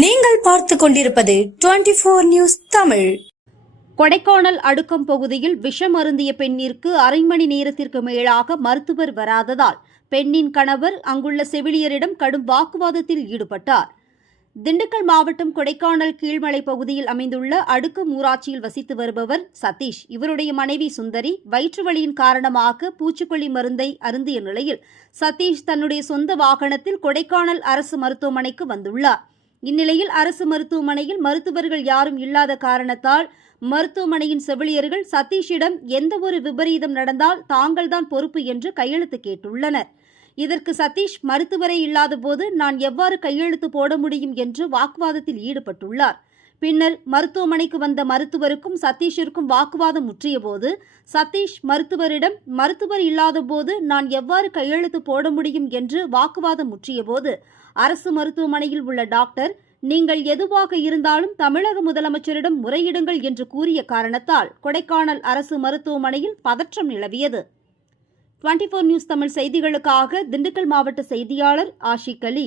நீங்கள் பார்த்து கொண்டிருப்பது twenty four news Tamil. Kodaikanal Adukkam பகுதியில் விஷம் அருந்திய பெண்ணிற்கு அரை மணி நேரத்திற்கு மேலாக மருத்துவர் வராததால் பெண்ணின் கணவர் அங்குள்ள செவிலியரிடம் கடும் வாக்குவாதத்தில் ஈடுபட்டார். திண்டுக்கல் மாவட்டம் கொடைக்கானல் கீழ்மலை பகுதியில் அமைந்துள்ள அடுக்கம் ஊராட்சியில் வசித்து வருபவர் சதீஷ். இவருடைய மனைவி சுந்தரி வயிற்று வலியின் காரணமாக பூச்சிக்கொல்லி மருந்தை அருந்திய நிலையில் சதீஷ் தன்னுடைய சொந்த வாகனத்தில் கொடைக்கானல் அரசு மருத்துவமனைக்கு வந்துள்ளார். இந்நிலையில் அரசு மருத்துவமனையில் மருத்துவர்கள் யாரும் இல்லாத காரணத்தால் மருத்துவமனையின் செவிலியர்கள் சதீஷிடம் எந்த ஒரு விபரீதம் நடந்தால் தாங்கள்தான் பொறுப்பு என்று கையெழுத்து கேட்டுள்ளனர். இதற்கு சதீஷ் மருத்துவரே இல்லாதபோது நான் எவ்வாறு கையெழுத்து போட முடியும் என்று வாக்குவாதத்தில் ஈடுபட்டுள்ளார். பின்னர் மருத்துவமனைக்கு வந்த மருத்துவருக்கும் சதீஷிற்கும் வாக்குவாதம் முற்றியபோது சதீஷ் மருத்துவரிடம் மருத்துவர் இல்லாதபோது நான் எவ்வாறு கையெழுத்து போட முடியும்? என்று வாக்குவாதம் முற்றியபோது அரசு மருத்துவமனையில் உள்ள டாக்டர் நீங்கள் எதுவாக இருந்தாலும் தமிழக முதலமைச்சரிடம் முறையிடுங்கள் என்று கூறிய காரணத்தால் கொடைக்கானல் அரசு மருத்துவமனையில் பதற்றம் நிலவியது. டுவெண்டி நியூஸ் தமிழ் செய்திகளுக்காக திண்டுக்கல் மாவட்ட செய்தியாளர் ஆஷிக் அலி.